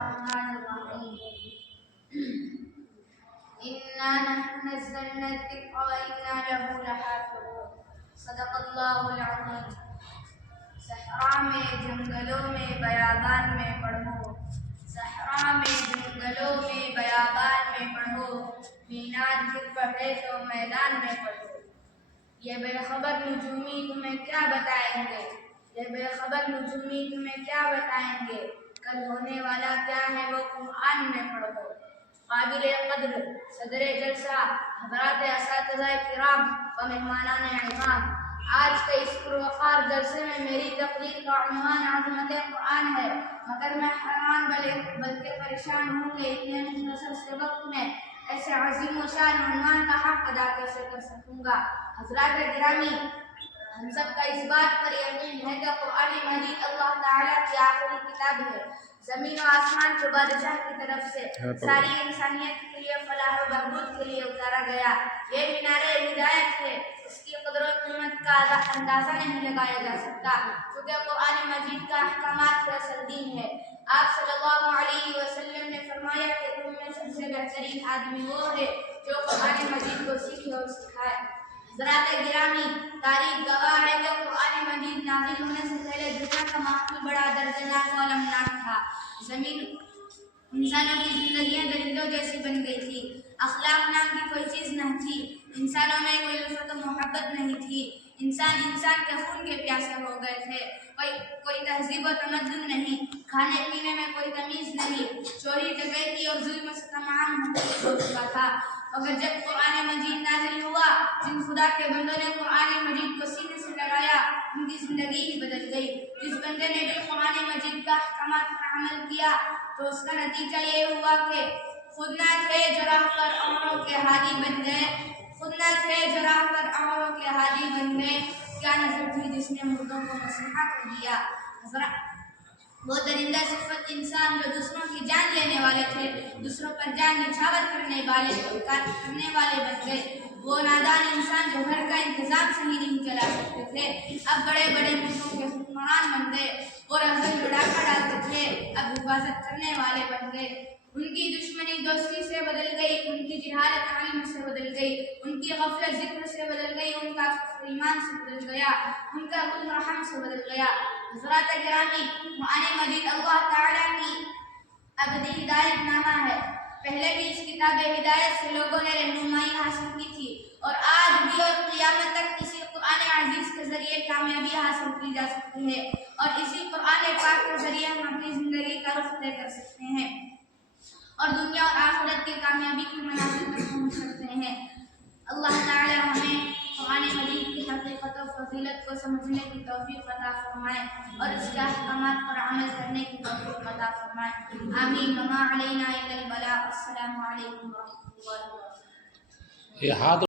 الرحمن الرحيم إنا نحن نزلنا الذكر وإنا له لحافظون صدق الله العظيم. صحرا میں جنگلوں میں بیابان میں پڑھو، صحرا میں جنگلوں میں بیابان میں پڑھو، مینار گر پڑھے تو میدان میں پڑھو. یہ بے خبر نجومی تمہیں کیا بتائیں گے، یہ بے خبر نجومی تمہیں کیا بتائیں گے، کل ہونے والا کیا ہے وہ قرآن میں پڑھو. قابل قدر صدر جلسہ، حضرات اساتذہ کرام و مہمانان اعزام، آج کے اس پروقار جلسے میں میری تقریر کا عنوان عظمت قرآن ہے، مگر میں حیران بلکہ پریشان ہوں کہ اتنے مختصر سے وقت میں ایسے عظیم و شان عنوان کا حق ادا کیسے کر سکوں گا. حضرات گرامی، ہم سب کا اس بات پر یقین ہے کہ قرآن مجید اللہ تعالیٰ کی آخری کتاب ہے. زمین و آسمان کو بادشاہ کی طرف سے ساری انسانیت کے لیے فلاح و بہبود کے لیے اتارا گیا. یہ مینار ہدایت ہے، اس کی قدر و قیمت کا اندازہ نہیں لگایا جا سکتا، کیونکہ قرآن مجید کا احکامات اصل دین ہے. آپ صلی اللہ علیہ وسلم نے فرمایا کہ تم میں سب سے بہترین آدمی وہ ہے جو قرآن مجید کو سیکھے اور سکھائے. حضرات گرامی، تاریخ گواہ ہے کہ قرآن مجید نازل ہونے سے پہلے دنیا کا ماحول بڑا دردناک و المناک تھا. زمین انسانوں کی زندگیاں درندوں جیسی بن گئی تھی، اخلاق نام کی کوئی چیز نہ تھی، انسانوں میں کوئی الفت و محبت نہیں تھی، انسان کے خون کے پیاسے ہو گئے تھے، کوئی تہذیب و تمدن نہیں، کھانے پینے میں کوئی تمیز نہیں، چوری ڈکیتی اور ظلم ستم عام ہو چکا تھا. مگر جب قرآن مجید نازل ہوا، جن خدا کے بندوں نے قرآن مجید کو سینے سے لگایا ان کی زندگی ہی بدل گئی. جس بندے نے بھی قرآن مجید کا احکامات پر عمل کیا تو اس کا نتیجہ یہ ہوا کہ خود نہ تھے جو راہ پر امروں کے ہادی بن گئے، خود نہ تھے جو راہ پر امروں کے ہادی بن گئے. کیا نظر تھی جس نے مردوں کو مسیحا کر دیا. وہ درندہ صفت انسان جو دوسروں کی جان لینے والے تھے، دوسروں پر جان نچھاور کرنے والے بن گئے. وہ نادان انسان جو گھر کا انتظام صحیح نہیں چلا سکتے تھے، اب بڑے بڑے ملکوں کے حکمران بن گئے. وہ رہزن لڑاکا ڈالتے تھے، اب حفاظت کرنے والے بن گئے. ان کی دشمنی دوستی سے بدل گئی، ان کی جہالت علم سے بدل گئی، ان کی غفلت ذکر سے بدل گئی، ان کا کفر ایمان سے بدل گیا، ان کا ظلم رحم سے بدل گیا. حضرات گرامی، قرآن مجید اللہ تعالیٰ کی ابدی ہدایت نامہ ہے. پہلے بھی اس کتاب ہدایت سے لوگوں نے رہنمائی حاصل کی تھی اور آج بھی اور قیامت تک اسی قرآن عزیز کے ذریعے کامیابی حاصل کی جا سکتی ہے، اور اسی قرآن پاک کے ذریعے ہم اپنی زندگی کا رخ طے کر سکتے ہیں اور دنیا اور آخرت کی کامیابی کی منازل تک پہنچ سکتے ہیں. اللہ تعالی ہمیں قرآن مجید کی حقیقت و فضیلت کو سمجھنے کی توفیق عطا فرمائے اور اس کے احکامات پر عمل کرنے کی توفیق عطا فرمائے. آمین. وما علینا الا البلاغ. السلام علیکم ورحمۃ اللہ وبرکاتہ.